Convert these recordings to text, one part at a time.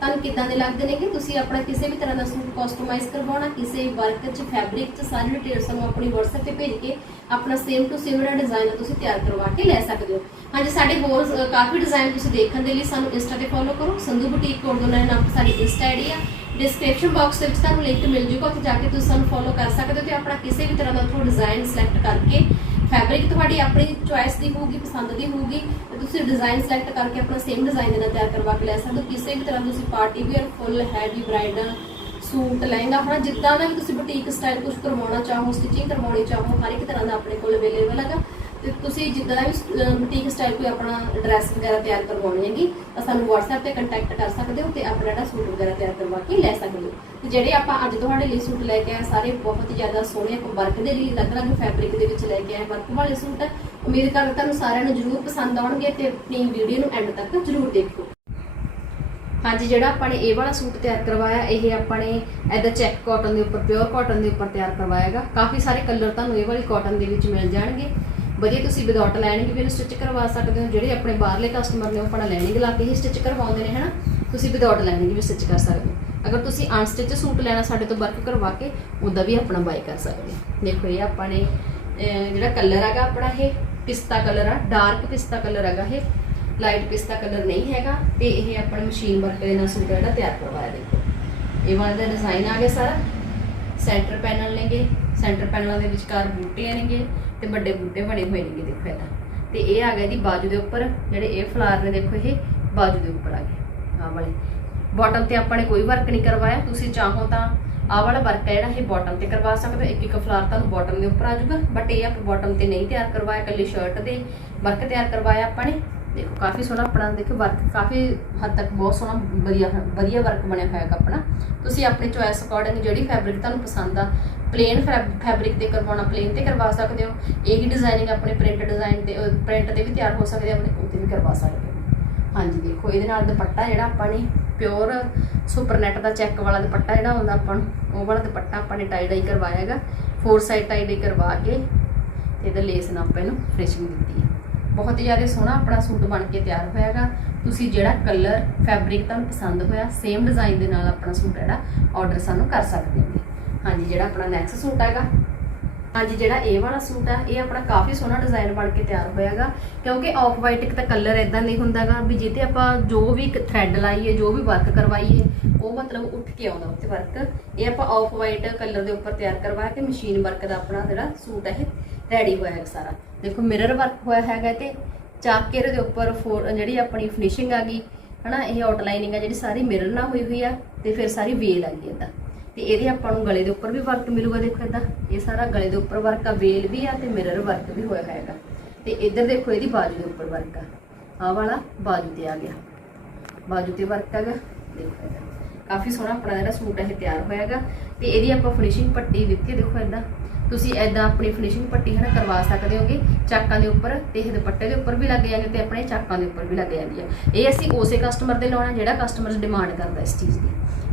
ਤੁਹਾਨੂੰ ਕਿੱਦਾਂ ਦੇ ਲੱਗਦੇ ਨੇ ਕਿ ਤੁਸੀਂ ਆਪਣਾ ਕਿਸੇ ਵੀ ਤਰ੍ਹਾਂ ਦਾ ਸੂਟ ਕਸਟਮਾਈਜ਼ ਕਰਵਾਉਣਾ, ਕਿਸੇ ਵਰਕ 'ਚ ਫੈਬਰਿਕ 'ਚ, ਸਾਰੀ ਡਿਟੇਲ ਸਾਨੂੰ ਆਪਣੀ WhatsApp ਤੇ ਭੇਜ ਕੇ ਆਪਣਾ ਸੇਮ ਟੂ ਸੇਮ ਦਾ ਡਿਜ਼ਾਈਨ ਤੁਸੀਂ ਤਿਆਰ ਕਰਵਾ ਕੇ ਲੈ ਸਕਦੇ ਹੋ। ਹਾਂਜੀ, ਸਾਡੇ ਹੋਰ ਕਾਫੀ ਡਿਜ਼ਾਈਨ ਤੁਸੀਂ ਦੇਖਣ ਦੇ ਲਈ ਸਾਨੂੰ ਇੰਸਟਾ ਤੇ ਫੋਲੋ ਕਰੋ। ਸੰਧੂ ਬੁਟੀਕ ਕੋਡ ਦੋਨਾਂ ਨਾਮ ਸਾਡੀ ਇੰਸਟਾ ਆਈਡੀ ਆ। ਡਿਸਕ੍ਰਿਪਸ਼ਨ ਬਾਕਸ ਦੇ ਵਿੱਚ ਤੁਹਾਨੂੰ ਲਿੰਕ ਮਿਲ ਜੂਗਾ, ਉੱਥੇ ਜਾ ਕੇ ਤੁਸੀਂ ਸਾਨੂੰ ਫੋਲੋ ਕਰ ਸਕਦੇ ਹੋ ਤੇ ਆਪਣਾ ਕਿਸੇ ਵੀ ਤਰ੍ਹਾਂ ਦਾ ਉੱਥੋਂ ਡਿਜ਼ਾਈਨ ਸਿਲੈਕਟ ਕਰਕੇ ਫੈਬਰਿਕ ਤੁਹਾਡੀ ਆਪਣੀ ਚੁਆਇਸ ਦੀ ਹੋਊਗੀ, ਪਸੰਦ ਦੀ ਹੋਊਗੀ, ਤੇ ਤੁਸੀਂ ਡਿਜ਼ਾਈਨ ਸਿਲੈਕਟ ਕਰਕੇ ਆਪਣਾ ਸੇਮ ਡਿਜ਼ਾਈਨ ਦੇ ਨਾਲ ਤਿਆਰ ਕਰਵਾ ਕੇ ਲੈ ਸਕਦੇ ਹੋ। ਕਿਸੇ ਵੀ ਤਰ੍ਹਾਂ ਤੁਸੀਂ party wear full heavy bridal suit, lehenga ਆਪਣਾ ਜਿੱਦਾਂ ਦਾ ਵੀ ਤੁਸੀਂ ਬੁਟੀਕ ਸਟਾਈਲ ਕੁਝ ਕਰਵਾਉਣਾ ਚਾਹੋ ਸਟਿਚਿੰਗ ਕਰਵਾਉਣੀ ਚਾਹੋ, ਹਰ ਇੱਕ ਤਰ੍ਹਾਂ ਦਾ ਆਪਣੇ ਕੋਲ ਅਵੇਲੇਬਲ ਹੈਗਾ। ਤੇ ਤੁਸੀਂ ਜਿੱਦਾਂ ਦਾ ਵੀ ਬੁਟੀਕ ਸਟਾਈਲ ਕੋਈ ਆਪਣਾ ਡਰੈਸ ਵਗੈਰਾ ਤਿਆਰ ਕਰਵਾਉਣੀ ਹੈਗੀ, ਤਾਂ ਸਾਨੂੰ WhatsApp ਤੇ ਕੰਟੈਕਟ ਕਰ ਸਕਦੇ ਹੋ ਤੇ ਆਪਣਾ ਜਿਹੜਾ ਸੂਟ ਵਗੈਰਾ ਤਿਆਰ ਕਰਵਾ ਕੇ ਲੈ ਸਕਦੇ ਹੋ। ਤੇ ਜਿਹੜੇ ਆਪਾਂ ਅੱਜ ਤੁਹਾਡੇ ਲਈ ਸੂਟ ਲੈ ਕੇ ਆਏ ਸਾਰੇ ਬਹੁਤ ਹੀ ਜ਼ਿਆਦਾ ਸੋਹਣੇ ਵਰਕ ਦੇ ਲਈ ਅਲੱਗ-ਅਲੱਗ ਫੈਬਰਿਕ ਦੇ ਵਿੱਚ ਲੈ ਕੇ ਆਏ ਵਰਕ ਵਾਲੇ ਸੂਟ। ਉਮੀਦ ਕਰਦਾ ਤੁਹਾਨੂੰ ਸਾਰਿਆਂ ਨੂੰ ਜ਼ਰੂਰ ਪਸੰਦ ਆਉਣਗੇ ਤੇ ਆਪਣੀ ਵੀਡੀਓ ਨੂੰ ਐਂਡ ਤੱਕ ਜ਼ਰੂਰ ਦੇਖੋ। ਹਾਂਜੀ, ਜਿਹੜਾ ਆਪਾਂ ਨੇ ਇਹ ਵਾਲਾ ਸੂਟ ਤਿਆਰ ਕਰਵਾਇਆ, ਇਹ ਆਪਾਂ ਨੇ ਐਦਾ ਚੈੱਕ ਕਾਟਨ ਦੇ ਉੱਪਰ ਪਿਓਰ ਕਾਟਨ ਦੇ ਉੱਪਰ ਤਿਆਰ ਕਰਵਾਇਆਗਾ ਕਾਫੀ ਸਾਰੇ ਕਲਰ ਤੁਹਾਨੂੰ ਇਹ ਵਾਲੀ ਕਾਟਨ ਦੇ ਵਿੱਚ ਮਿਲ ਜਾਣਗੇ। ਵਧੀਆ ਤੁਸੀਂ ਵਿਦਆਊਟ ਲਾਈਨਿੰਗ ਵੀ ਇਹਨੂੰ ਸਟਿਚ ਕਰਵਾ ਸਕਦੇ ਹੋ, ਜਿਹੜੇ ਆਪਣੇ ਬਾਹਰਲੇ ਕਸਟਮਰ ਨੇ ਉਹ ਆਪਣਾ ਲਾਈਨਿੰਗ ਲਾ ਕੇ ਹੀ ਸਟਿਚ ਕਰਵਾਉਂਦੇ ਨੇ, ਹਨਾ? ਤੁਸੀਂ ਵਿਦਆਊਟ ਲਾਈਨਿੰਗ ਵੀ ਸਟਿਚ ਕਰ ਸਕਦੇ ਹੋ। ਅਗਰ ਤੁਸੀਂ ਅਨਸਟਿਚ ਸੂਟ ਲੈਣਾ ਸਾਡੇ ਤੋਂ ਵਰਕ ਕਰਵਾ ਕੇ, ਉਹਦਾ ਵੀ ਆਪਣਾ ਬਾਈ ਕਰ ਸਕਦੇ ਹੋ। ਦੇਖੋ ਇਹ ਆਪਾਂ ਨੇ ਜਿਹੜਾ ਕਲਰ ਹੈਗਾ ਆਪਣਾ ਇਹ, ਪਿਸਤਾ ਕਲਰ ਆ ਡਾਰਕ ਪਿਸਤਾ ਕਲਰ ਹੈਗਾ ਇਹ ਲਾਈਟ ਪਿਸਤਾ ਕਲਰ ਨਹੀਂ ਹੈਗਾ, ਤੇ ਇਹ ਆਪਣਾ ਮਸ਼ੀਨ ਵਰਕ ਦੇ ਨਾਲ ਸੂਟ ਜਿਹੜਾ ਤਿਆਰ ਕਰਵਾਇਆ ਦੇਖੋ। ਇਹ ਵਾਲਾ ਦਾ ਡਿਜ਼ਾਈਨ ਆ ਗਿਆ ਸਾਰਾ। ਸੈਂਟਰ ਪੈਨਲ ਨੇਗੇ, ਸੈਂਟਰ ਪੈਨਲਾਂ ਦੇ ਵਿਚਕਾਰ ਬੂਟੇ ਨੇਗੇ ਤੇ ਵੱਡੇ ਬੂਟੇ ਬਣੇ ਹੋਏ ਨੇਗੇ ਦੇਖੋ ਇਹਦਾ ਤੇ। ਇਹ ਆ ਗਿਆ ਇਹਦੀ ਬਾਜੂ ਦੇ ਉੱਪਰ, ਜਿਹੜੇ ਇਹ ਫਲਾਰ ਨੇ ਦੇਖੋ ਇਹ ਬਾਜੂ ਦੇ ਉੱਪਰ ਆ ਗਏ, ਆਹ ਵਾਲੇ। ਬਾਟਮ ਤੇ ਆਪਾਂ ਨੇ ਕੋਈ ਵਰਕ ਨਹੀਂ ਕਰਵਾਇਆ, ਤੁਸੀਂ ਚਾਹੋ ਤਾਂ ਆਹ ਵਾਲਾ ਵਰਕ ਹੈ ਜਿਹੜਾ, ਇਹ ਬਾਟਮ ਤੇ ਕਰਵਾ ਸਕਦੇ ਹੋ। ਇੱਕ ਇੱਕ ਫਲਾਰ ਤੁਹਾਨੂੰ ਬਾਟਮ ਦੇ ਉੱਪਰ ਆ ਜਾਊਗਾ ਬਟ ਇਹ ਆਪਾਂ ਬਾਟਮ ਤੇ ਨਹੀਂ ਤਿਆਰ ਕਰਵਾਇਆ ਕੱਲੀ ਸ਼ਰਟ ਦੇ ਵਰਕ ਤਿਆਰ ਕਰਵਾਇਆ ਆਪਾਂ ਨੇ। ਦੇਖੋ ਕਾਫੀ ਸੋਹਣਾ ਆਪਣਾ ਦੇਖੋ ਵਰਕ ਕਾਫੀ ਹੱਦ ਤੱਕ ਬਹੁਤ ਸੋਹਣਾ, ਵਧੀਆ ਵਧੀਆ ਵਰਕ ਬਣਿਆ ਹੋਇਆ ਹੈ ਆਪਣਾ। ਤੁਸੀਂ ਆਪਣੀ ਚੋਇਸ ਅਕੋਰਡਿੰਗ ਜਿਹੜੀ ਫੈਬਰਿਕ ਤੁਹਾਨੂੰ ਪਸੰਦ ਆ ਪਲੇਨ ਫੈਬਰਿਕ ਤੇ ਕਰਵਾਉਣਾ ਪਲੇਨ ਤੇ ਕਰਵਾ ਸਕਦੇ ਹੋ। ਇਹੀ ਡਿਜ਼ਾਈਨਿੰਗ ਆਪਣੇ ਪ੍ਰਿੰਟ ਡਿਜ਼ਾਈਨ ਤੇ ਪ੍ਰਿੰਟ ਤੇ ਵੀ ਤਿਆਰ ਹੋ ਸਕਦੇ ਆਪਣੇ ਉਹ ਤੇ ਵੀ ਕਰਵਾ ਸਕਦੇ ਹੋ। ਹਾਂਜੀ, ਦੇਖੋ, ਇਹਦੇ ਨਾਲ ਦੁਪੱਟਾ ਜਿਹੜਾ ਆਪਾਂ ਨੇ ਪਿਓਰ ਸੁਪਰ ਨੈਟ ਦਾ ਚੈੱਕ ਵਾਲਾ ਦੁਪੱਟਾ ਜਿਹੜਾ ਹੁੰਦਾ ਆਪਾਂ ਨੂੰ, ਉਹ ਵਾਲਾ ਦੁਪੱਟਾ ਆਪਾਂ ਨੇ ਟਾਈ ਡਾਈ ਕਰਵਾਇਆ ਹੈਗਾ। ਫੋਰ ਸਾਈਡ ਟਾਈ ਡਾਈ ਕਰਵਾ ਕੇ ਤੇ ਇਹਦਾ ਲੇਸ ਨਾਲ ਆਪਾਂ ਇਹਨੂੰ ਫਿਨਿਸ਼ਿੰਗ ਦਿੱਤੀ ਹੈ। ਬਹੁਤ ਹੀ ਜ਼ਿਆਦਾ ਸੋਹਣਾ ਆਪਣਾ ਸੂਟ ਬਣ ਕੇ ਤਿਆਰ ਹੋਇਆਗਾ ਤੁਸੀਂ ਜਿਹੜਾ ਕਲਰ ਫੈਬਰਿਕ ਤੁਹਾਨੂੰ ਪਸੰਦ ਹੋਇਆ ਸੇਮ ਡਿਜ਼ਾਈਨ ਦੇ ਨਾਲ ਆਪਣਾ ਸੂਟ ਜਿਹੜਾ ਆਰਡਰ ਸਾਨੂੰ ਕਰ ਸਕਦੇ ਹੋ। ਹਾਂਜੀ, ਜਿਹੜਾ ਆਪਣਾ ਨੈਕਸਟ ਸੂਟ ਹੈਗਾ। ਹਾਂਜੀ, ਜਿਹੜਾ ਇਹ ਵਾਲਾ ਸੂਟ ਆ, ਇਹ ਆਪਣਾ ਕਾਫੀ ਸੋਹਣਾ ਡਿਜ਼ਾਈਨ ਬਣ ਕੇ ਤਿਆਰ ਹੋਇਆਗਾ ਕਿਉਂਕਿ ਆਫ ਵਾਈਟ ਇੱਕ ਤਾਂ ਕਲਰ ਇਦਾਂ ਨਹੀਂ ਹੁੰਦਾਗਾ ਵੀ ਜਿੱਤੇ ਆਪਾਂ ਜੋ ਵੀ ਇੱਕ ਥ੍ਰੈਡ ਲਾਈਏ, ਜੋ ਵੀ ਵਰਕ ਕਰਵਾਈਏ, ਉਹ ਮਤਲਬ ਉੱਠ ਕੇ ਆਉਂਦਾ ਉੱਤੇ ਵਰਕ ਇਹ ਆਪਾਂ ਆਫ ਵਾਈਟ ਕਲਰ ਦੇ ਉੱਪਰ ਤਿਆਰ ਕਰਵਾਇਆ ਤੇ ਮਸ਼ੀਨ ਵਰਕ ਦਾ ਆਪਣਾ ਜਿਹੜਾ ਸੂਟ ਹੈ ਇਹ ਰੈਡੀ ਹੋਇਆ ਹੈ ਸਾਰਾ। ਦੇਖੋ ਮਿਰਰ ਵਰਕ ਹੋਇਆ ਹੈਗਾ ਤੇ, ਚਾਕੇ ਦੇ ਉੱਪਰ ਜਿਹੜੀ ਆਪਣੀ ਫਿਨਿਸ਼ਿੰਗ ਆ ਗਈ, ਹਨਾ, ਇਹ ਆਊਟਲਾਈਨਿੰਗ ਆ ਜਿਹੜੀ ਸਾਰੀ ਮਿਰਰ ਨਾਲ ਹੋਈ ਹੋਈ ਆ ਤੇ ਫਿਰ ਸਾਰੀ ਵੇਲ ਆ ਗਈ ਇਹਦਾ ਤੇ ਇਹਦੇ ਆਪਾਂ ਨੂੰ ਗਲੇ ਦੇ ਉੱਪਰ ਵੀ ਵਰਕ ਮਿਲੂਗਾ ਦੇਖੋ ਇਦਾਂ ਇਹ ਸਾਰਾ ਗਲੇ ਦੇ ਉੱਪਰ ਵਰਕ ਆ ਵੇਲ ਵੀ ਆ ਤੇ ਮਿਰਰ ਵਰਕ ਵੀ ਹੋਇਆ ਹੈਗਾ। ਤੇ ਇੱਧਰ ਦੇਖੋ ਇਹਦੀ ਬਾਜੂ ਦੇ ਉੱਪਰ ਵਰਕ ਆ। ਆਹ ਵਾਲਾ ਬਾਜੂ ਤੇ ਆ ਗਿਆ। ਬਾਜੂ ਤੇ ਵਰਕ ਹੈਗਾ ਦੇਖੋ ਇਹਦਾ ਕਾਫੀ ਸੋਹਣਾ ਆਪਣਾ ਜਿਹੜਾ ਸੂਟ ਇਹ ਤਿਆਰ ਹੋਇਆਗਾ ਤੇ ਇਹਦੀ ਆਪਾਂ ਫਿਨਿਸ਼ਿੰਗ ਪੱਟੀ ਦਿੱਤੀ ਹੈ ਦੇਖੋ ਇਦਾਂ ਤੁਸੀਂ ਐਦਾਂ ਆਪਣੀ ਫਿਨਿਸ਼ਿੰਗ ਪੱਟੀ ਹਨਾ ਕਰਵਾ ਸਕਦੇ ਹੋਗੇ, ਚਾਕਾਂ ਦੇ ਉੱਪਰ ਤੇ ਇਹ ਦੁਪੱਟੇ ਦੇ ਉੱਪਰ ਵੀ ਲੱਗ ਜਾਂਦੇ ਤੇ ਆਪਣੇ ਚਾਕਾਂ ਦੇ ਉੱਪਰ ਵੀ ਲੱਗ ਜਾਂਦੀ ਹੈ ਇਹ ਅਸੀਂ ਉਸੇ ਕਸਟਮਰ ਦੇ ਲਾਉਣਾ ਜਿਹੜਾ ਕਸਟਮਰ ਡਿਮਾਂਡ ਕਰਦਾ ਇਸ ਚੀਜ਼ ਦੀ।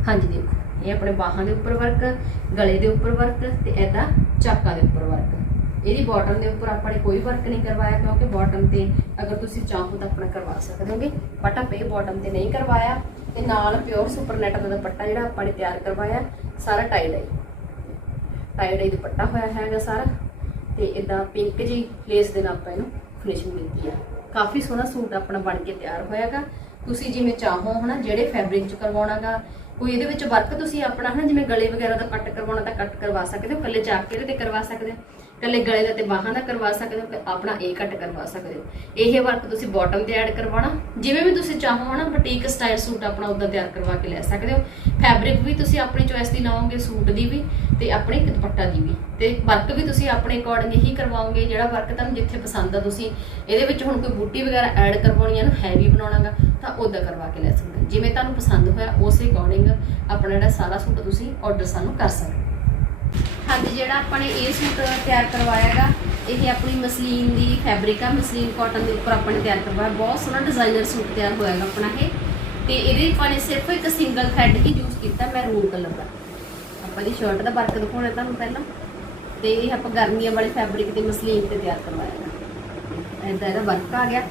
ਹਾਂਜੀ ਦੇਖੋ, ਇਹ ਆਪਣੇ ਬਾਹਾਂ ਦੇ ਉੱਪਰ ਵਰਕ ਗਲੇ ਦੇ ਉੱਪਰ ਵਰਕ ਤੇ ਐਦਾਂ ਚਾਕਾਂ ਦੇ ਉੱਪਰ ਵਰਕ ਇਹਦੀ ਬਾਟਮ ਦੇ ਉੱਪਰ ਆਪਾਂ ਨੇ ਕੋਈ ਵਰਕ ਨਹੀਂ ਕਰਵਾਇਆ ਕਿਉਂਕਿ ਬਾਟਮ ਤੇ ਅਗਰ ਤੁਸੀਂ ਚਾਹੋ ਤਾਂ ਆਪਣਾ ਕਰਵਾ ਸਕਦੇ ਹੋਗੇ ਬਟ ਆਪਾਂ ਇਹ ਬਾਟਮ ਤੇ ਨਹੀਂ ਕਰਵਾਇਆ ਤੇ ਨਾਲ ਪਿਓਰ ਸੁਪਰ ਨੈਟ ਦਾ ਦੁਪੱਟਾ ਜਿਹੜਾ ਆਪਾਂ ਨੇ ਤਿਆਰ ਕਰਵਾਇਆ, ਸਾਰਾ ਟਾਈ ਡਾਈ ਟਾਈ ਦੁਪੱਟਾ ਹੋਇਆ ਹੈਗਾ ਸਾਰਾ, ਤੇ ਇਦਾਂ ਪਿੰਕ ਜੀ ਲੇਸ ਦੇ ਨਾਲ ਆਪਾਂ ਇਹਨੂੰ ਫਿਨਿਸ਼ਿੰਗ ਦਿੱਤੀ ਆ। ਕਾਫੀ ਸੋਹਣਾ ਸੂਟ ਆਪਣਾ ਬਣ ਕੇ ਤਿਆਰ ਹੋਇਆਗਾ। ਤੁਸੀਂ ਜਿਵੇਂ ਚਾਹੋ ਹਨਾ, ਜਿਹੜੇ ਫੈਬਰਿਕ ਚ ਕਰਵਾਉਣਾਗਾ, ਕੋਈ ਇਹਦੇ ਵਿੱਚ ਵਰਕ ਤੁਸੀਂ ਆਪਣਾ ਹਨਾ, ਜਿਵੇਂ ਗਲੇ ਵਗੈਰਾ ਦਾ ਕੱਟ ਕਰਵਾਉਣਾ ਤਾਂ ਕੱਟ ਕਰਵਾ ਸਕਦੇ ਹੋ ਕੱਲੇ ਚਾਕੇ ਦੇ ਤੇ ਕਰਵਾ ਸਕਦੇ ਹੋ। ਕੱਲੇ ਗਲੇ ਦਾ ਤੇ ਬਾਹਾਂ ਦਾ ਕਰਵਾ ਸਕਦੇ ਹੋ ਆਪਣਾ ਇਹ ਕੱਟ ਕਰਵਾ ਸਕਦੇ ਹੋ। ਇਹ ਵਰਕ ਤੁਸੀਂ ਬਾਟਮ ਤੇ ਐਡ ਕਰਵਾਉਣਾ। ਜਿਵੇਂ ਵੀ ਤੁਸੀਂ ਚਾਹੋ ਨਾ ਬਟੀਕ ਸਟਾਈਲ ਸੂਟ ਆਪਣਾ ਉਦਾਂ ਤਿਆਰ ਕਰਵਾ ਕੇ ਲੈ ਸਕਦੇ ਹੋ। ਫੈਬਰਿਕ ਵੀ ਤੁਸੀਂ ਆਪਣੀ ਚੋਇਸ ਦੀ ਲਾਓਗੇ, ਸੂਟ ਦੀ ਵੀ ਤੇ ਆਪਣੇ ਦੁਪੱਟਾ ਦੀ ਵੀ। ਤੇ ਵਰਕ ਵੀ ਤੁਸੀਂ ਆਪਣੇ ਅਕੋਰਡਿੰਗ ਹੀ ਕਰਵਾਓਗੇ, ਜਿਹੜਾ ਵਰਕ ਤੁਹਾਨੂੰ ਜਿੱਥੇ ਪਸੰਦ ਆ ਤੁਸੀਂ। ਇਹਦੇ ਵਿੱਚ ਹੁਣ ਕੋਈ ਬੂਟੀ ਵਗੈਰਾ ਐਡ ਕਰਵਾਉਣੀ ਹੈ ਨਾ ਹੈਵੀ ਬਣਾਉਣਾਗਾ, ਤਾਂ ਉਦਾਂ ਕਰਵਾ ਕੇ ਲੈ ਸਕਦੇ ਹੋ। ਜਿਵੇਂ ਤੁਹਾਨੂੰ ਪਸੰਦ ਹੋਇਆ, ਉਸੇ ਅਕੋਰਡਿੰਗ ਆਪਣਾ ਜਿਹੜਾ ਸਾਰਾ ਸੂਟ ਤੁਸੀਂ ਆਰਡਰ ਸਾਨੂੰ ਕਰ ਸਕਦੇ ਹੋ। ਹਾਂਜੀ ਜਿਹੜਾ ਆਪਾਂ ਨੇ ਇਹ ਸੂਟ ਤਿਆਰ ਕਰਵਾਇਆ ਕਰਵਾਇਆਗਾ ਇਹ ਆਪਣੀ ਮਸਲੀਨ ਦੀ ਫੈਬਰਿਕ ਆ, ਮਸਲੀਨ ਕਾਟਨ ਦੇ ਉੱਪਰ ਆਪਾਂ ਨੇ ਤਿਆਰ ਕਰਵਾਇਆ। ਬਹੁਤ ਸੋਹਣਾ ਡਿਜ਼ਾਈਨਰ ਸੂਟ ਤਿਆਰ ਹੋਇਆ ਹੈਗਾ ਆਪਣਾ ਇਹ। ਤੇ ਇਹਦੇ ਆਪਾਂ ਨੇ ਸਿਰਫ ਇੱਕ ਸਿੰਗਲ ਥ੍ਰੈਡ ਹੀ ਯੂਜ਼ ਕੀਤਾ ਮੈਰੂਨ ਕਲਰ ਦਾ। ਆਪਾਂ ਦੀ ਸ਼ਰਟ ਦਾ ਵਰਕ ਦਿਖਾਉਣਾ ਤੁਹਾਨੂੰ ਪਹਿਲਾਂ। ਤੇ ਇਹ ਆਪਾਂ ਗਰਮੀਆਂ ਵਾਲੇ ਫੈਬਰਿਕ ਤੇ ਮਸਲੀਨ ਤੇ ਤਿਆਰ ਕਰਵਾਇਆਗਾ ਐਦਾਂ ਇਹਦਾ ਵਰਕ ਆ ਗਿਆ।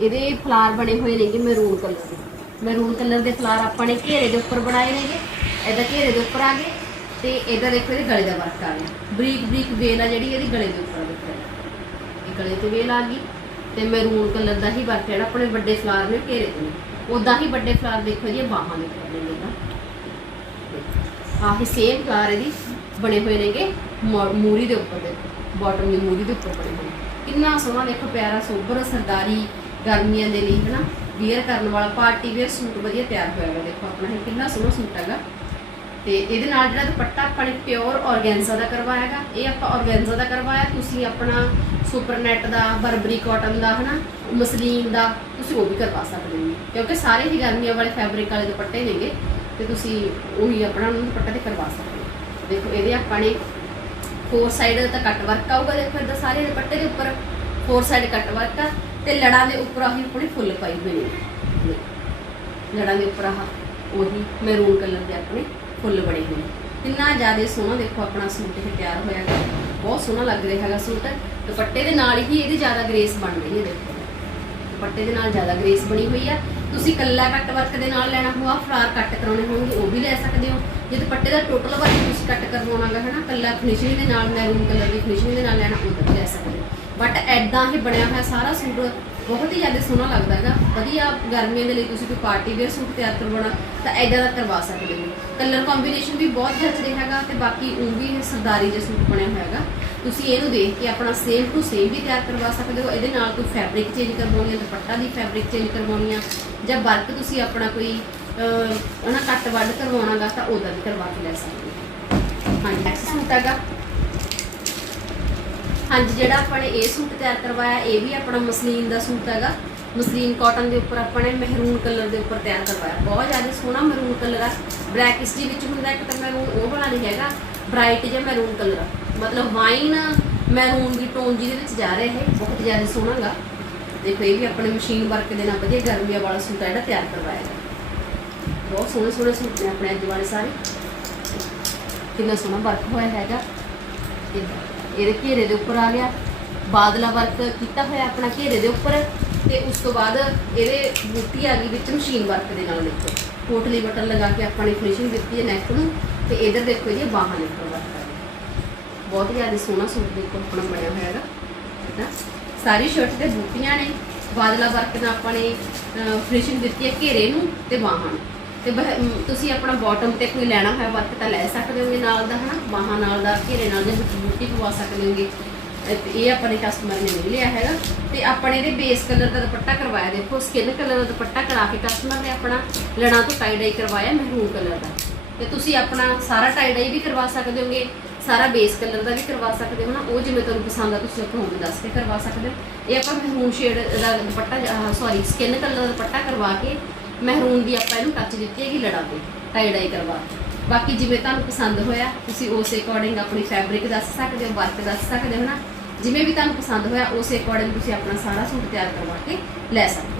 ਇਹਦੇ ਫਲਾਰ ਬਣੇ ਹੋਏ ਨੇਗੇ ਮੈਰੂਨ ਕਲਰ ਦੇ। ਮੈਰੂਨ ਕਲਰ ਦੇ ਫਲਾਰ ਆਪਾਂ ਨੇ ਘੇਰੇ ਦੇ ਉੱਪਰ ਬਣਾਏ ਨੇਗੇ। ਇਹਦਾ ਘੇਰੇ ਦੇ ਉੱਪਰ ਆ ਗਏ। ਤੇ ਇਹਦਾ ਦੇਖੋ ਇਹਦੇ ਗਲੇ ਦਾ ਵਰਕ ਆ ਗਿਆ। ਬਰੀਕ ਬਰੀਕ ਵੇਲ ਆ ਜਿਹੜੀ, ਇਹਦੀ ਗਲੇ ਦੇ ਉੱਪਰ ਦੇਖੋ। ਇਹ ਗਲੇ ਤੇ ਵੇਲ ਆ ਗਈ ਤੇ ਮੈਰੂਨ ਕਲਰ ਦਾ ਹੀ ਵਰਕ ਜਿਹੜਾ, ਆਪਣੇ ਵੱਡੇ ਫਲਾਰ ਨੇ ਘੇਰੇ ਤੇ। ਉਦਾਂ ਹੀ ਵੱਡੇ ਫਲਾਰ ਦੇਖੋ ਇਹਦੀਆਂ ਬਾਹਾਂ ਦੇ ਉੱਪਰ ਨੇ ਨਾ ਆਹੀ ਸੇਮ ਫਲਾਰ ਇਹਦੀ ਬਣੇ ਹੋਏ ਨੇਗੇ, ਮੋ- ਮੂਰੀ ਦੇ ਉੱਪਰ ਦੇਖੋ ਬਾਟਮ ਦੀ ਮੂਰੀ ਦੇ ਉੱਪਰ ਬਣੇ ਹੋਏ। ਕਿੰਨਾ ਸੋਹਣਾ ਦੇਖੋ, ਪਿਆਰਾ ਸੋਬਰ ਸਰਦਾਰੀ ਗਰਮੀਆਂ ਦੇ ਲਈ, ਹਨਾ? ਵੀਅਰ ਕਰਨ ਵਾਲਾ ਪਾਰਟੀ ਵੇਅਰ ਸੂਟ ਵਧੀਆ ਤਿਆਰ ਹੋਇਆ ਹੈ ਦੇਖੋ, ਆਪਣਾ ਇਹ ਕਿੰਨਾ ਸੋਹਣਾ ਸੂਟ ਹੈਗਾ। ਤੇ ਇਹਦੇ ਨਾਲ ਜਿਹੜਾ ਦੁਪੱਟਾ ਆਪਾਂ ਨੇ ਪਿਓਰ ਆਰਗੈਂਜ਼ਾ ਦਾ ਕਰਵਾਇਆਗਾ ਇਹ ਆਪਾਂ ਆਰਗੈਂਜ਼ਾ ਦਾ ਕਰਵਾਇਆ, ਤੁਸੀਂ ਆਪਣਾ ਸੁਪਰਨੈਟ ਦਾ ਬਰਬਰੀ ਕਾਟਨ ਦਾ, ਹਨਾ, ਮਸਲੀਨ ਦਾ, ਤੁਸੀਂ ਉਹ ਵੀ ਕਰਵਾ ਸਕਦੇ ਹੋ। ਕਿਉਂਕਿ ਸਾਰੇ ਹੀ ਗਰਮੀਆਂ ਵਾਲੇ ਫੈਬਰਿਕ ਵਾਲੇ ਦੁਪੱਟੇ ਨੇਗੇ, ਤੇ ਤੁਸੀਂ ਉਹੀ ਆਪਣਾ ਉਹਨਾਂ ਦੁਪੱਟਾ ਤੇ ਕਰਵਾ ਸਕਦੇ ਹੋ। ਦੇਖੋ, ਇਹਦੇ ਆਪਾਂ ਨੇ ਫੋਰ ਸਾਈਡ ਦਾ ਕੱਟ ਵਰਕ ਆਊਗਾ, ਦੇਖੋ, ਇਹਦਾ ਸਾਰੇ ਦੁਪੱਟੇ ਦੇ ਉੱਪਰ ਫੋਰ ਸਾਈਡ ਕੱਟ ਵਰਕ ਆ, ਤੇ ਲੜਾਂ ਦੇ ਉੱਪਰ ਆਹੀ ਆਪਣੀ ਫੁੱਲ ਪਾਈ ਹੋਈ ਨੇ। ਲੜਾਂ ਦੇ ਉੱਪਰ ਆਹ ਉਹੀ ਮੈਰੂਨ ਕਲਰ ਦੇ ਆਪਣੇ ਫੁੱਲ ਬਣੇ ਹੋਏ। ਨੇ। ਕਿੰਨਾ ਜ਼ਿਆਦਾ ਸੋਹਣਾ ਦੇਖੋ ਆਪਣਾ ਸੂਟ ਇਹ ਤਿਆਰ ਹੋਇਆ ਹੈਗਾ। ਬਹੁਤ ਸੋਹਣਾ ਲੱਗ ਰਿਹਾ ਹੈਗਾ ਸੂਟ। ਦੁਪੱਟੇ ਦੇ ਨਾਲ ਹੀ ਇਹਦੀ ਜ਼ਿਆਦਾ ਗ੍ਰੇਸ ਬਣ ਰਹੀ ਹੈ ਦੇਖੋ। ਦੁਪੱਟੇ ਦੇ ਨਾਲ ਜ਼ਿਆਦਾ ਗ੍ਰੇਸ ਬਣੀ ਹੋਈ ਆ। ਤੁਸੀਂ ਕੱਲਾ ਕੱਟ ਵਰਕ ਦੇ ਨਾਲ ਲੈਣਾ ਹੋਆ ਫਲਾਰ ਕੱਟ ਕਰਾਉਣੇ ਹੋਣਗੇ, ਉਹ ਵੀ ਲੈ ਸਕਦੇ ਹੋ। ਜੇ ਦੁਪੱਟੇ ਦਾ ਟੋਟਲ ਵਰਕ ਤੁਸੀਂ ਕੱਟ ਕਰਵਾਉਣਾਗਾ ਹਨਾ ਕੱਲਾ ਫਿਨਿਸ਼ਿੰਗ ਦੇ ਨਾਲ ਮੈਰੂਨ ਕਲਰ ਦੀ ਫਿਨਿਸ਼ਿੰਗ ਦੇ ਨਾਲ ਲੈਣਾ, ਉਹ ਵੀ ਲੈ ਸਕਦੇ ਹੋ। ਬਟ ਐਦਾਂ ਹੀ ਬਣਿਆ ਹੋਇਆ ਸਾਰਾ ਸੂਟ ਬਹੁਤ ਹੀ ਜ਼ਿਆਦਾ ਸੋਹਣਾ ਲੱਗਦਾ ਹੈਗਾ ਵਧੀਆ ਗਰਮੀਆਂ ਦੇ ਲਈ ਤੁਸੀਂ ਕੋਈ ਪਾਰਟੀ ਵੇਅਰ ਸੂਟ ਤਿਆਰ ਕਰਵਾਉਣਾ ਤਾਂ ਐਦਾਂ ਦਾ ਕਰਵਾ ਸਕਦੇ ਹੋ। ਕਲਰ ਕੰਬੀਨੇਸ਼ਨ ਵੀ ਬਹੁਤ ਜੱਚ ਰਿਹਾ ਹੈਗਾ ਤੇ ਬਾਕੀ ਉਹ ਵੀ ਇਹ ਸਰਦਾਰੀ ਜਿਹਾ ਸੂਟ ਬਣਿਆ ਹੋਇਆ ਹੈਗਾ। ਤੁਸੀਂ ਇਹਨੂੰ ਦੇਖ ਕੇ ਆਪਣਾ ਸੇਮ ਟੂ ਸੇਮ ਵੀ ਤਿਆਰ ਕਰਵਾ ਸਕਦੇ ਹੋ। ਇਹਦੇ ਨਾਲ ਕੋਈ ਫੈਬਰਿਕ ਚੇਂਜ ਕਰਵਾਉਣੀ ਹੈ ਦੁਪੱਟਾ ਦੀ ਫੈਬਰਿਕ ਚੇਂਜ ਕਰਵਾਉਣੀ ਆ ਜਾਂ ਵਰਕ ਤੁਸੀਂ ਆਪਣਾ ਕੋਈ ਅਹ, ਹਨਾ ਕੱਟ ਵੱਢ ਕਰਵਾਉਣਾਗਾ ਤਾਂ ਉਹਦਾ ਵੀ ਕਰਵਾ ਕੇ ਲੈ ਸਕਦੇ ਹੋ। ਹਾਂਜੀ ਨੈਕਸਟ ਸੂਟ ਹੈਗਾ। ਹਾਂਜੀ, ਜਿਹੜਾ ਆਪਾਂ ਨੇ ਇਹ ਸੂਟ ਤਿਆਰ ਕਰਵਾਇਆ, ਇਹ ਵੀ ਆਪਣਾ ਮਸਲੀਨ ਦਾ ਸੂਟ ਹੈਗਾ। ਮਸਲੀਨ ਕਾਟਨ ਦੇ ਉੱਪਰ ਆਪਾਂ ਨੇ ਮਹਿਰੂਨ ਕਲਰ ਦੇ ਉੱਪਰ ਤਿਆਰ ਕਰਵਾਇਆ। ਬਹੁਤ ਜ਼ਿਆਦਾ ਸੋਹਣਾ ਮਹਿਰੂਨ ਕਲਰ ਆ। ਬਲੈਕ ਇਸ ਦੇ ਵਿੱਚ ਹੁੰਦਾ, ਇੱਕ ਤਾਂ ਮਹਿਰੂਨ ਉਹ ਵਾਲਾ ਨਹੀਂ ਹੈਗਾ ਬ੍ਰਾਈਟ ਜਿਹਾ ਮਹਿਰੂਨ ਕਲਰ ਮਤਲਬ ਵਾਈਨ ਮਹਿਰੂਨ ਦੀ ਟੋਨ ਜਿਹਦੇ ਵਿੱਚ ਜਾ ਰਿਹਾ ਹੈ ਬਹੁਤ ਜ਼ਿਆਦਾ ਸੋਹਣਾ ਗਾ ਦੇਖੋ, ਇਹ ਵੀ ਆਪਣੇ ਮਸ਼ੀਨ ਵਰਕ ਦੇ ਨਾਲ ਵਧੀਆ ਗਰਮੀਆਂ ਵਾਲਾ ਸੂਟ ਹੈ ਜਿਹੜਾ ਤਿਆਰ ਕਰਵਾਇਆ ਹੈ ਬਹੁਤ ਸੋਹਣੇ ਸੋਹਣੇ ਸੂਟ ਨੇ ਆਪਣੇ ਅੱਜ ਵਾਲੇ ਸਾਰੇ। ਕਿੰਨਾ ਸੋਹਣਾ ਵਰਕ ਹੋਇਆ ਹੈਗਾ। ਇੱਦਾਂ। ਇਹਦੇ ਘੇਰੇ ਦੇ ਉੱਪਰ ਆ ਗਿਆ, ਬਾਦਲਾ ਵਰਕ ਕੀਤਾ ਹੋਇਆ ਆਪਣਾ ਘੇਰੇ ਦੇ ਉੱਪਰ ਤੇ ਉਸ ਤੋਂ ਬਾਅਦ ਇਹਦੇ ਬੂਟੀ ਆ ਗਈ ਵਿੱਚ ਮਸ਼ੀਨ ਵਰਕ ਦੇ ਨਾਲ ਦੇਖੋ। ਕੋਟਲੀ ਬਟਨ ਲਗਾ ਕੇ ਆਪਾਂ ਨੇ ਫਿਨਿਸ਼ਿੰਗ ਦਿੱਤੀ ਹੈ ਨੈਕ ਨੂੰ ਤੇ ਇਧਰ ਦੇਖੋ ਇਹਦੀਆਂ ਬਾਹਾਂ ਨਿਕਲ ਉੱਪਰ ਵਰਕ ਆ ਗਿਆ ਬਹੁਤ ਜ਼ਿਆਦਾ ਸੋਹਣਾ ਸੂਟ ਦੇਖੋ ਆਪਣਾ ਬਣਿਆ ਹੋਇਆ ਹੈਗਾ ਇਹਦਾ ਸਾਰੀ ਸ਼ਰਟ ਤੇ ਬੂਟੀਆਂ ਨੇ, ਬਾਦਲਾ ਵਰਕ ਨਾਲ ਆਪਾਂ ਨੇ ਫਿਨਿਸ਼ਿੰਗ ਦਿੱਤੀ ਹੈ ਘੇਰੇ ਨੂੰ ਤੇ ਬਾਹਾਂ ਨੂੰ। ਤੇ ਬਹ- ਤੁਸੀਂ ਆਪਣਾ ਬਾਟਮ ਤੇ ਕੋਈ ਲੈਣਾ ਹੋਇਆ ਵਰਕ ਤਾਂ ਲੈ ਸਕਦੇ ਹੋਗੇ ਨਾਲ ਦਾ, ਹਨਾ? ਬਾਹਾਂ ਨਾਲ ਦਾ, ਘੇਰੇ ਨਾਲ ਦੇ ਬੂਟੀ ਪਵਾ ਸਕਦੇ ਹੋਗੇ। ਇਹ ਤੇ ਇਹ ਆਪਣੇ ਕਸਟਮਰ ਨੇ ਨਹੀਂ ਲਿਆ ਹੈਗਾ। ਤੇ ਆਪਣੇ ਇਹਦੇ ਬੇਸ ਕਲਰ ਦਾ ਦੁਪੱਟਾ ਕਰਵਾਇਆ ਦੇਖੋ ਸਕਿਨ ਕਲਰ ਦਾ ਦੁਪੱਟਾ ਕਰਾ ਕੇ ਕਸਟਮਰ ਨੇ ਆਪਣਾ ਲਣਾ ਤੋਂ ਟਾਈ ਡਾਈ ਕਰਵਾਇਆ ਮਹਿਰੂਨ ਕਲਰ ਦਾ। ਤੇ ਤੁਸੀਂ ਆਪਣਾ ਸਾਰਾ ਟਾਈ ਡਾਈ ਵੀ ਕਰਵਾ ਸਕਦੇ ਹੋਗੇ, ਸਾਰਾ ਬੇਸ ਕਲਰ ਦਾ ਵੀ ਕਰਵਾ ਸਕਦੇ ਹੋ ਨਾ ਉਹ ਜਿਵੇਂ ਤੁਹਾਨੂੰ ਪਸੰਦ ਆ, ਤੁਸੀਂ ਆਪਣਾ ਉਹ ਦੱਸ ਕੇ ਕਰਵਾ ਸਕਦੇ ਹੋ। ਇਹ ਆਪਾਂ ਮਹਿਰੂਨ ਸ਼ੇਡ ਦਾ ਦੁਪੱਟਾ ਸੌਰੀ ਸਕਿਨ ਕਲਰ ਦਾ ਦੁਪੱਟਾ ਕਰਵਾ ਕੇ ਮਹਿਰੂਨ ਦੀ ਆਪਾਂ ਇਹਨੂੰ ਟੱਚ ਦਿੱਤੀ ਹੈਗੀ ਲੜਾ ਤੇ ਟਾਈ ਡਾਈ ਕਰਵਾ ਬਾਕੀ ਜਿਵੇਂ ਤੁਹਾਨੂੰ ਪਸੰਦ ਹੋਇਆ, ਤੁਸੀਂ ਉਸ ਅਕੋਰਡਿੰਗ ਆਪਣੀ ਫੈਬਰਿਕ ਦੱਸ ਸਕਦੇ ਹੋ ਵਰਕ ਦੱਸ ਸਕਦੇ ਹੋ ਨਾ ਜਿਵੇਂ ਵੀ ਤੁਹਾਨੂੰ ਪਸੰਦ ਹੋਇਆ, ਉਸ ਅਕੋਰਡਿੰਗ ਤੁਸੀਂ ਆਪਣਾ ਸਾਰਾ ਸੂਟ ਤਿਆਰ ਕਰਵਾ ਕੇ ਲੈ ਸਕਦੇ ਹੋ।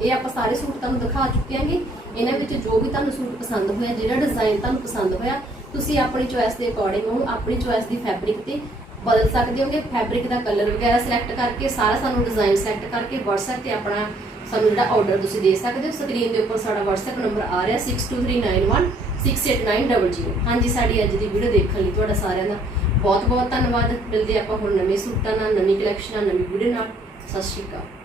ਇਹ ਆਪਾਂ ਸਾਰੇ ਸੂਟ ਤੁਹਾਨੂੰ ਦਿਖਾ ਚੁੱਕੇ ਹਾਂਗੇ। ਇਹਨਾਂ ਵਿੱਚ ਜੋ ਵੀ ਤੁਹਾਨੂੰ ਸੂਟ ਪਸੰਦ ਹੋਇਆ, ਜਿਹੜਾ ਡਿਜ਼ਾਈਨ ਤੁਹਾਨੂੰ ਪਸੰਦ ਹੋਇਆ, ਤੁਸੀਂ ਆਪਣੀ ਚੋਇਸ ਦੇ ਅਕੋਰਡਿੰਗ ਉਹਨੂੰ ਆਪਣੀ ਚੋਇਸ ਦੀ ਫੈਬਰਿਕ ਤੇ ਬਦਲ ਸਕਦੇ ਹੋਗੇ। ਫੈਬਰਿਕ ਦਾ ਕਲਰ ਵਗੈਰਾ ਸਿਲੈਕਟ ਕਰਕੇ ਸਾਰਾ ਸਾਨੂੰ ਡਿਜ਼ਾਈਨ ਸਿਲੈਕਟ ਕਰਕੇ WhatsApp ਤੇ ਆਪਣਾ ਸਾਨੂੰ ਜਿਹੜਾ ਆਰਡਰ ਤੁਸੀਂ ਦੇ ਸਕਦੇ ਹੋ ਸਕਰੀਨ ਦੇ ਉੱਪਰ ਸਾਡਾ WhatsApp ਨੰਬਰ ਆ ਰਿਹਾ 6239168900 ਹਾਂਜੀ, ਸਾਡੀ ਅੱਜ ਦੀ ਵੀਡੀਓ ਦੇਖਣ ਲਈ ਤੁਹਾਡਾ ਸਾਰਿਆਂ ਦਾ ਬਹੁਤ ਬਹੁਤ ਧੰਨਵਾਦ। ਮਿਲਦੇ ਆਪਾਂ ਹੁਣ ਨਵੇਂ ਸੂਟਾਂ ਨਾਲ, ਨਵੀਂ ਕਲੈਕਸ਼ਨ ਨਾਲ, ਨਵੀਂ ਵੀਡੀਓ ਨਾਲ। ਸਤਿ ਸ਼੍ਰੀ ਅਕਾਲ।